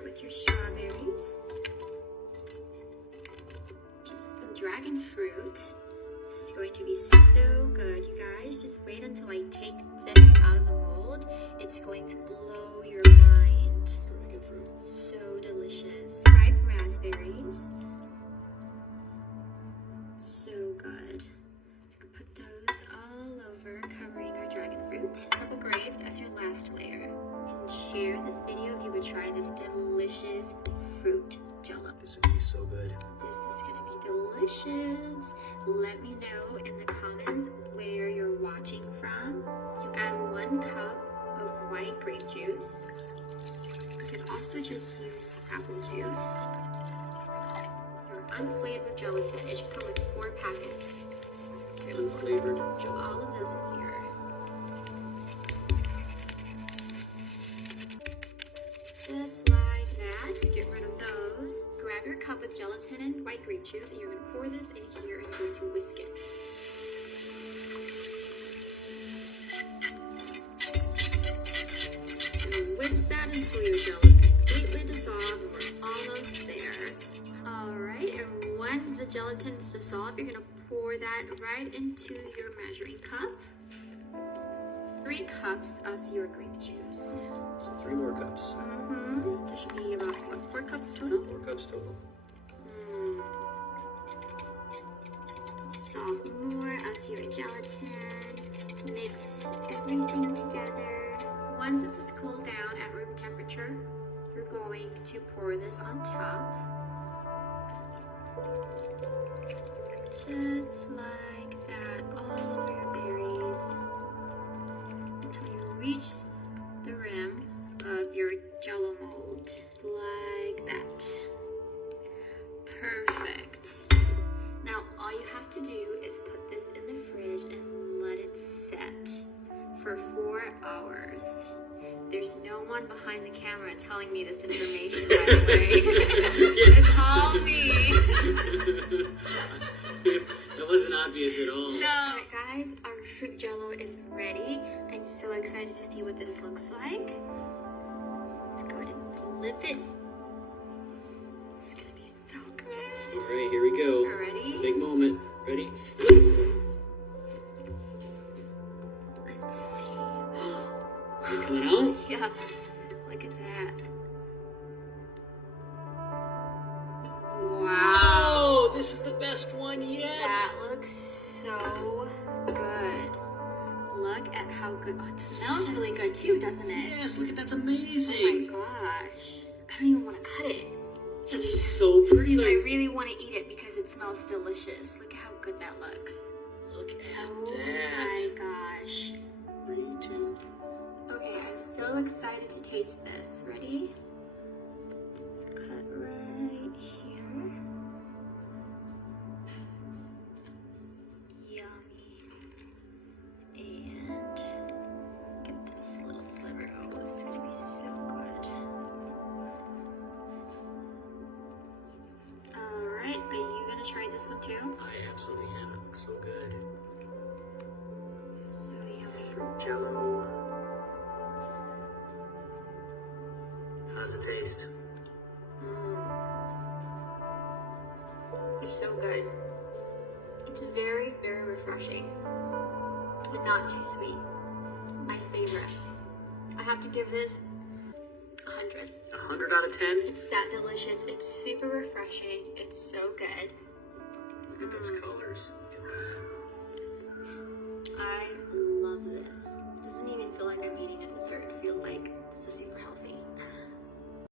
start with your strawberries. Just some dragon fruit. This is going to be so good, you guys. Just wait until I take this out of the mold. It's going to blow your mind. Dragon fruit. So delicious. Ripe raspberries. So good. So put those all over, covering our dragon fruit. Purple grapes as your last layer. And share this video if you would try this delicious fruit jello. This would be so good. This is gonna be delicious. Let me know in the comments where you're watching from. You add 1 cup of white grape juice. You can also just use apple juice. Your unflavored gelatin. It should come with 4 packets. Unflavored gelatin. All of those in here. Just like that. Get rid of those. Grab your cup with gelatin and white grape juice, and you're going to pour this in here and you're going to whisk it. And whisk that until your gel is completely dissolved. We're almost there. Alright, and once the gelatin is dissolved, you're going to pour that right into your measuring cup. 3 cups of your grape juice. So 3 more cups. There should be about, what, 4 cups total? 4 cups total. Dissolve more of your gelatin. Mix everything together. Once this is cooled down at room temperature, you're going to pour this on top. Just like that, all over your berries. Until you reach the rim of your jello mold. Like that. Perfect. Now all you have to do is put this in the fridge and let it set for 4 hours. There's no one behind the camera telling me this information, by the way. It's all me. That wasn't obvious at all. No. Alright guys, our fruit jello is ready. I'm so excited to see what this looks like. Let's go ahead and flip it. It's gonna be so good. Alright, here we go. Ready? Big moment. Ready? Let's see. You coming out? Yeah, look at that. Wow. Oh, this is the best one yet. That looks so good. Look at how good. Oh, it smells really good too, doesn't it? Yes, look at that's Oh amazing. my gosh. I don't even want to cut it. That's so pretty. But I Like, really want to eat it because it smells delicious. Look at how good that looks. look at Oh that. my gosh. 3, 2. Okay, I'm so excited to taste this. Ready? Let's cut right here. Yummy. And get this little sliver. Oh, this is gonna be so good. Alright, are you gonna try this one too? I absolutely am. It looks so good. So yummy. Fruit jello. How's it taste? So good. It's very, very refreshing. And not too sweet. My favorite. I have to give this 100. 100 out of 10? It's that delicious. It's super refreshing. It's so good. Look at those colors.